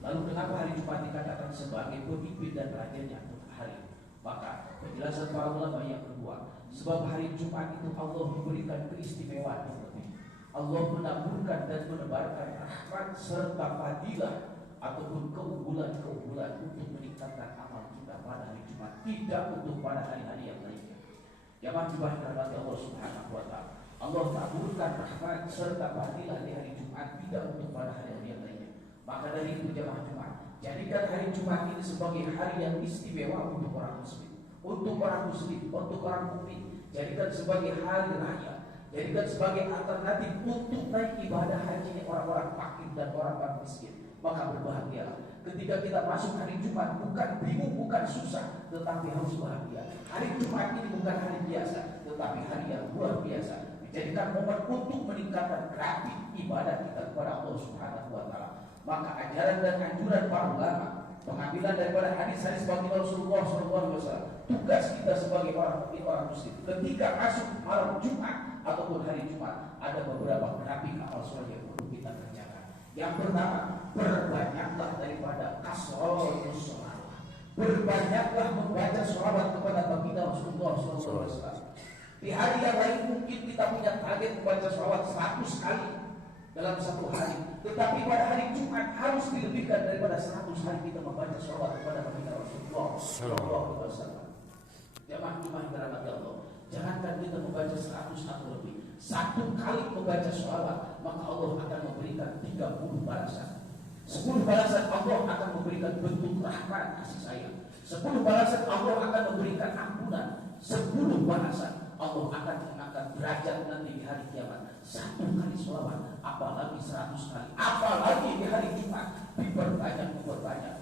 Lalu kenapa hari Jumat dikatakan sebagai pemimpin dan rajanya hari? Maka penjelasan para ulama yang kedua, sebab hari Jumat itu Allah memberikan keistimewaan yang lebih. Allah menaburkan dan menebarkan rahmat serta fadilah ataupun keunggulan-keunggulan untuk meningkatkan amal kita pada hari Jumat, tidak untuk pada hari-hari yang lainnya. Jamaah Jumat terhadap Allah Subhanahu wa Ta'ala, Allah taburkan rahmat serta fadilah di hari Jumat, tidak untuk pada hari-hari yang lainnya. Maka dari itu jamaah Jumat, jadikan hari Jumat ini sebagai hari yang istimewa untuk orang muslim, untuk orang mukmin. Jadikan sebagai hari raya, jadikan sebagai alternatif untuk naik ibadah haji orang-orang fakir dan orang-orang miskin. Maka berbahagialah ketika kita masuk hari Jumat, bukan bingung, bukan susah, tetapi harus bahagia. Hari Jumat ini bukan hari biasa, tetapi hari yang luar biasa. Dijadikan momen untuk meningkatkan grafik ibadah kita kepada Allah Subhanahu wa Ta'ala. Maka ajaran dan anjuran para ulama, pengambilan daripada hadis-hadis baginda Rasulullah SAW, tugas kita sebagai orang muslim ketika masuk malam Jumat ataupun hari Jumat, ada beberapa grafik amal soleh yang perlu kita kerjakan. Yang pertama, perbanyaklah daripada kasratus sholawat. Berbanyaklah membaca sholawat kepada baginda Rasulullah SAW. Di hari yang lain mungkin kita punya target membaca sholawat 100 kali dalam satu hari, tetapi pada hari Jumat harus dilebihkan daripada 100 hari kita membaca sholawat kepada baginda Rasulullah SAW. Jamaah Jumat dirahmati Allah, jangankan kita membaca 100 atau lebih, 1 kali membaca sholawat, maka Allah akan memberikan 30 balasan. 10 balasan Allah akan memberikan bentuk rahmat kasih sayang. 10 balasan Allah akan memberikan ampunan. 10 balasan Allah akan mengangkat derajat nanti di hari kiamat. 1 kali sholawat, apalagi 100 kali, apalagi di hari Jumat, diperbanyak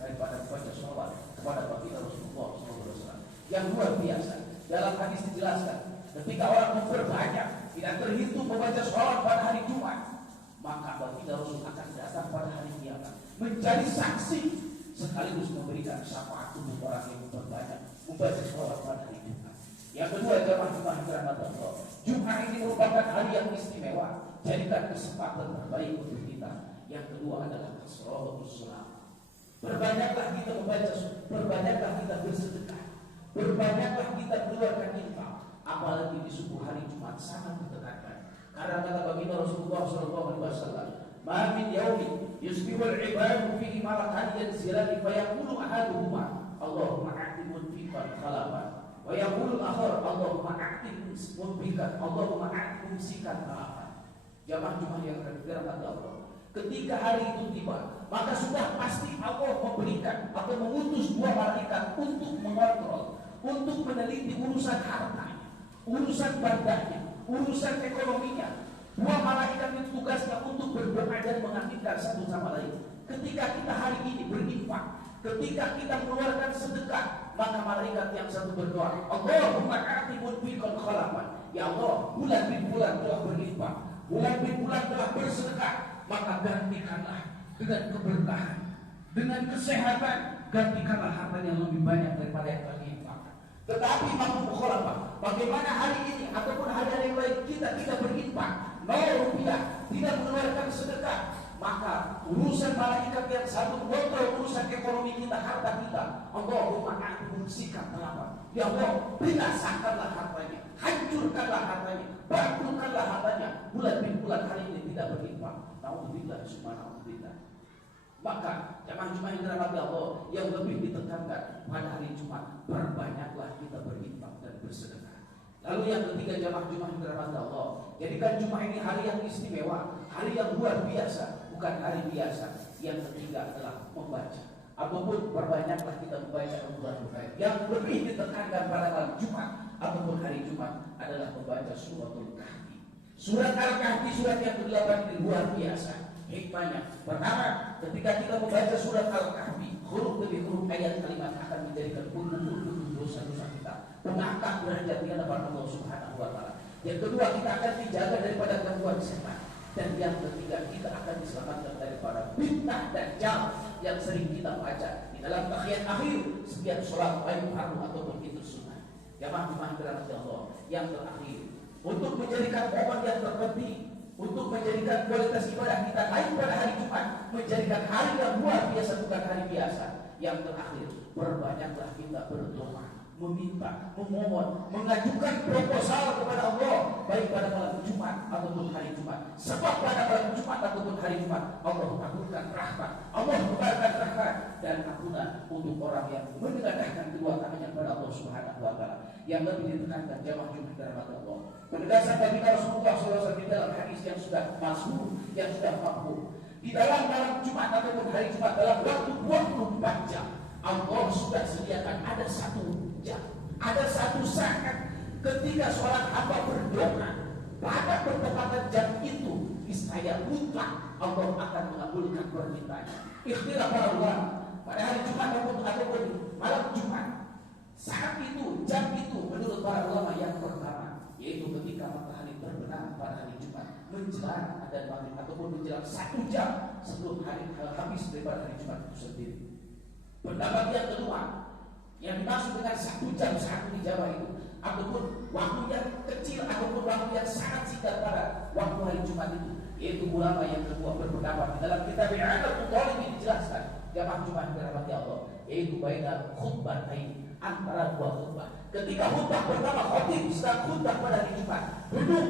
daripada baca sholawat kepada baginda Rasulullah SAW. Yang luar biasa, dalam hadis dijelaskan, ketika orang memperbanyak, tidak terhitung membaca sholawat pada hari Jumat, maka baginda Rasul akan datang pada hari kiamat menjadi saksi sekaligus memberikan syafaat untuk orang yang memperbanyak membaca sholawat pada hari Jumat. Yang kedua, jamaah dirahmati Allah, Jumat ini merupakan hari yang istimewa. Jadikan kesempatan terbaik untuk kita. Yang kedua adalah kasratus sholawat. Berbanyaklah kita membaca, berbanyaklah kita bersedekah, berbanyaklah kita keluarkan infak. Apalagi di subuh hari Jumat sangat ditekankan. Karena kata baginda Rasulullah SAW, "Ma min yaumin yusbihul ibadu fihi malakan yanzilani fa yaqulu ahaduhuma Allahumma a'ti munfiqan khalaban wa yaqulu akhar Allahumma a'ti munfiqan Allahumma a'ti mumsikan khalaban." Jamaah Jumat yang dirahmati Allah, ketika hari itu tiba, maka sudah pasti Allah memberikan atau mengutus 2 malaikat untuk mengontrol, untuk meneliti urusan hartanya, urusan badahnya, urusan ekonominya. 2 malaikat itu tugasnya untuk berdoa dan mengaminkan satu sama lain. Ketika kita hari ini berinfak, ketika kita mengeluarkan sedekah, maka malaikat yang satu berdoa, Allahumma a'ti munfiqan khalafan. Ya Allah, bulan bin bulan telah berinfak, bulan bin bulan telah bersedekah, maka gantikanlah dengan keberkahan, dengan kesehatan, gantikanlah harta yang lebih banyak daripada yang telah diinfakkan. Tetapi mampu khalafah, bagaimana hari ini ataupun hari-hari yang lain kita tidak berinfak, 0 rupiah, tidak mengeluarkan sedekah, maka urusan malaikat yang satu mengontrol urusan ekonomi kita, harta kita, Allahumma a'ti mumsikan khalaban. Ya Allah, binasakanlah hartanya, hancurkanlah hartanya, bangkrutkanlah hartanya. Bulan bin bulan hari ini tidak berinfak. Nauzubillah, subhanallah. Maka jamaah Jumat yang dirahmati Allah, yang lebih ditekankan pada hari Jumat, berbanyaklah kita berinfak dan bersedekah. Lalu yang ketiga, jamaah Jumat yang dirahmati Allah, jadikan Jumat ini hari yang istimewa, hari yang luar biasa, bukan hari biasa. Yang ketiga adalah membaca, ataupun berbanyaklah kita membaca Al-Quran. Yang lebih ditekankan pada malam Jumat ataupun hari Jumat adalah membaca suratul Kahfi. Surat Al-Kahfi, surat yang ke-8 ini luar biasa hikmahnya. Pertama, ketika kita membaca surat Al-Kahfi, huruf demi huruf, ayat kalimat akan menjadikan buku dosa-dosa kita, mengangkat derajat di hadapan Allah Subhanahu wa Ta'ala. Yang kedua, kita akan dijaga daripada gangguan setan. Dan yang ketiga, kita akan diselamatkan daripada fitnah dan jam yang sering kita baca di dalam tahiyat akhir setiap sholat, baik fardu ataupun itu sunnah. Jamaah Jumat dirahmati Allah, yang terakhir, untuk menjadikan momen yang terpenting untuk menjadikan kualitas ibadah kita lain pada hari Jumat, menjadikan hari yang luar biasa bukan hari biasa. Yang terakhir, perbanyaklah kita berdoa, meminta, memohon, mengajukan proposal kepada Allah baik pada malam Jumat ataupun hari Jumat. Sebab pada malam Jumat ataupun hari Jumat Allah mengabulkan rahmat, Allah memberikan rahmat dan ampunan untuk orang yang menengadahkan kedua tangannya kepada Allah Subhanahu wa taala. Yang lebih ditekankan jamaah Jumat rahmat Allah. Berdasarkan baginda Rasulullah SAW di dalam hadis yang sudah masyhur, yang sudah mafhum, di dalam malam Jumat ataupun hari Jumat dalam waktu 24 jam Allah sudah sediakan ada satu jam, ada satu saat ketika seorang hamba berdoa pada bertepatan jam itu niscaya mutlak Allah akan mengabulkan permintaannya. Ikhtilaf para ulama pada hari Jumat ataupun malam Jumat, saat itu, jam itu menurut para ulama yang pertama yaitu ketika matahari terbenam pada hari Jumat menjelang adzan maghrib ataupun menjelang 1 jam sebelum hari habis daripada hari Jumat itu sendiri. Pendapat yang kedua yang dimaksud dengan 1 jam saat dijawab itu ataupun waktu yang kecil ataupun waktu yang sangat singkat pada waktu hari Jumat itu, yaitu ulama yang kedua berpendapat di dalam kitab I'anatul Talibin dijelaskan jamaah Jumat dirahmati Allah, yaitu baina khutbatain, antara dua khutbah. Ketika khutbah pertama khatib sedang khutbah pada hari Jumat, duduk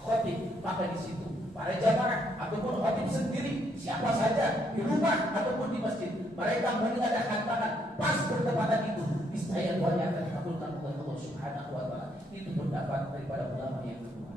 khatib, maka di situ para jamaah ataupun khatib sendiri siapa saja di rumah ataupun di masjid, mereka menengadahkan tangan pas bertepatan itu, niscaya doanya akan dikabulkan oleh Allah Subhanahu wa taala. Itu pendapat daripada ulama yang kedua.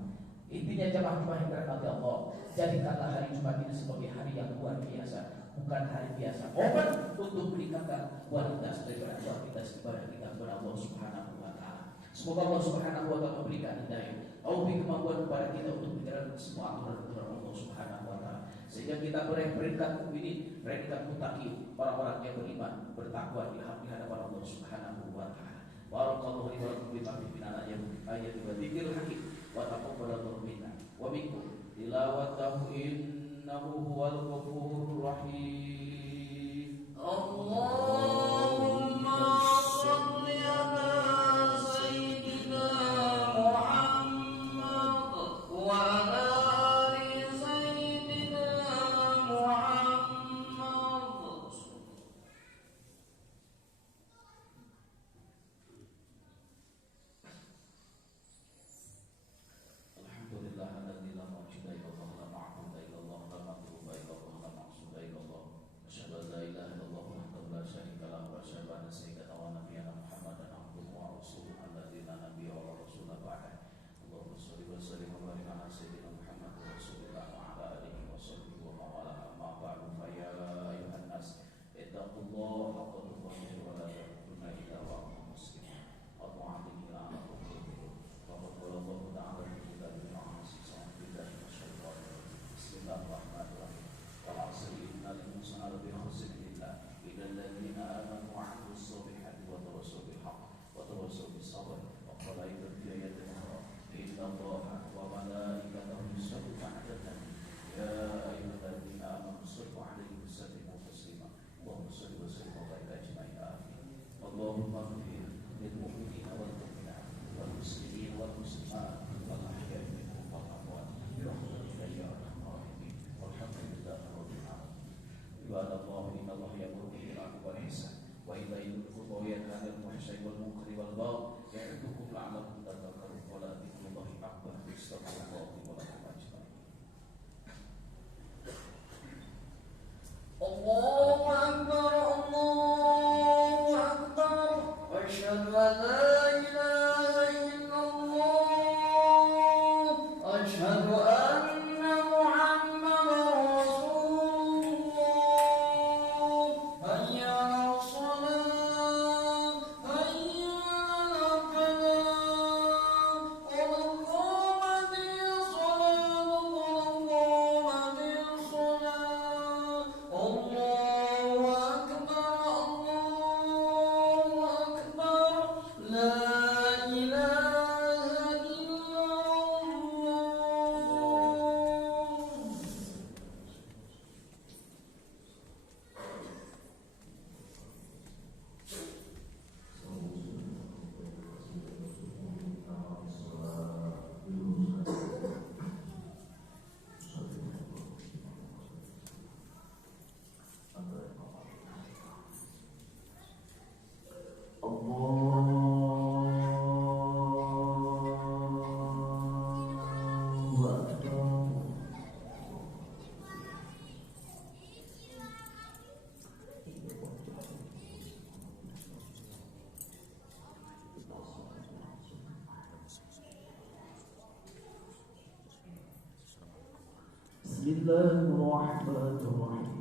Intinya jamaah Jumat yang dirahmati Allah, jadikanlah hari Jumat ini sebagai hari yang luar biasa, bukan hari biasa. Momen untuk meningkatkan kualitas daripada kualitas ibadah kita kepada Allah Subhanahu wa taala. Semoga Allah Subhanahu wa taala memberikan hidayah, taufik kemampuan kepada kita untuk menjalankan semua aturan-aturan Allah Subhanahu wa taala, sehingga kita meraih peringkat mukminin, peringkat muttaqin, orang-orang yang beriman, bertakwa di hadapan Allah Subhanahu wa taala. Barakallahu li wa lakum bi ayati wa dzikril hakim wa taqabbalallahu minna wa minkum tilawatahu innahu huwal ghafurur rahim. Allahumma shalli ala sayyidina Muhammad wa ala ali sayyidina Muhammad. Alhamdulillah alladzi la mawjuda illallah la ma'budu illallah la matluba illallah la maqsuda illallah. Asyhadu an la ilaha illallah wahdahu la syarika lahu wa asyhadu anna sayyidana wa nabiyyana Muhammadan abduhu wa rasuluhu alladzi la nabiyya wa la rasula ba'dahu. Allahumma shalli wa sallim wa barik ala sayyidina Muhammad wa rasulillah wa ala alihi wa sahbihi wa man wala amma ba'du. Fa ya ayyuhan nas ittaqullaha haqqa tuqatih wa la tamutunna illa wa antum muslimun. Al-mu'adhin ila al-qur'an. Faqad qala Allah ta'ala fi kitabihi al-aziz billahi minasyaitonir rajim. Bismillahirrahmanirrahim. Wal 'asri innal insana lafi khusr illa alladziina aamanu wa 'amilus shalihati wa tawassaw bil haqq wa tawassaw bis sabr. Wa qala aidan fi ayatin ukhra inna Allaha wa malaikatahu yusalluna 'alan nabi ya ayyuhalladziina aamanu sallu 'alaihi wa sallimu taslima. Allahumma shalli wa sallim wa barik ajma'in. Amin. Allahumma ighfir lil mu'minina wal mu'minat wal muslimin wal muslimat wal ahya'i minhum wal amwat bi rahmatika ya arhamar rahimin. Walhamdulillahi rabbil alamin. Ibadallah innallaha ya'muru bil 'adli wal ihsan wa yu'ti al-qurba wa yanha 'anil fahsya'i wal munkari wal baghi ya'idukum la'allakum tadhakkarun. Wa la dzikrullahi akbar. Astaghfirullah wa lakum ajma'in. Allahu akbar, Allahu akbar. Wa asyhadu an la ilaha illallah. Asyhadu anna Muhammadar Rasulullah. Hayya 'alas shalah, hayya 'alal falah. Bismillahirrahmanirrahim.